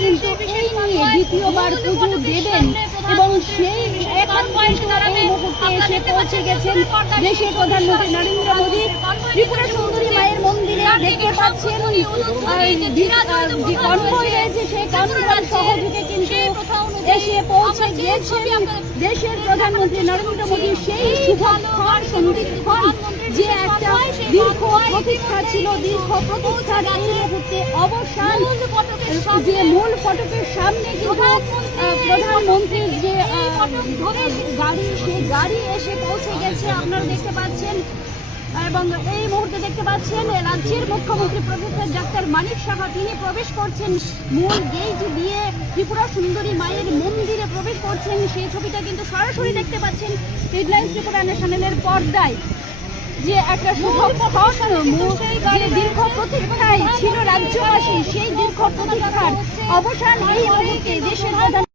কিন্তু এই নিয়ে দ্বিতীয়বার পুজো দেবেন এবং সেই এখন এই মুহূর্তে এসে পৌঁছে গেছেন দেশের প্রধানমন্ত্রী নরেন্দ্র মোদী। ত্রিপুরা সুন্দরী মায়ের মন্দিরে দেখতে পাচ্ছেন যে কনভয় রয়েছে, সেই কনভয় সহযোগে কিন্তু এসে পৌঁছে গিয়েছেন দেশের প্রধানমন্ত্রী নরেন্দ্র মোদী। সেই শুভক্ষণ সন্ধিক্ষণ যে একটা দীর্ঘ প্রতীক্ষা ছিল, দীর্ঘ প্রতীক্ষার এই মুহূর্তে অবসান। যে মূল ফটকের সামনে কিন্তু প্রধানমন্ত্রীর যে গাড়ি, সেই গাড়ি এসে পৌঁছে গেছে, আপনারা দেখতে পাচ্ছেন। এবং এই মুহূর্তে দেখতে পাচ্ছেন রাজ্যের মুখ্যমন্ত্রী প্রফেসর ডাক্তার মানিক সাহা, তিনি প্রবেশ করছেন মূল গেট দিয়ে ত্রিপুরা সুন্দরী মায়ের মন্দিরে প্রবেশ করছেন। সেই ছবিটা কিন্তু সরাসরি দেখতে পাচ্ছেন হেডলাইন্স ত্রিপুরা ন্যাশনালের পর্দায়। যে একটা শুভক্ষণ, যে দীর্ঘ প্রতীক্ষায় ছিল রাজ্যবাসী, সেই দীর্ঘ প্রতীক্ষার অবসান এই মুহূর্তে দেশের প্রধান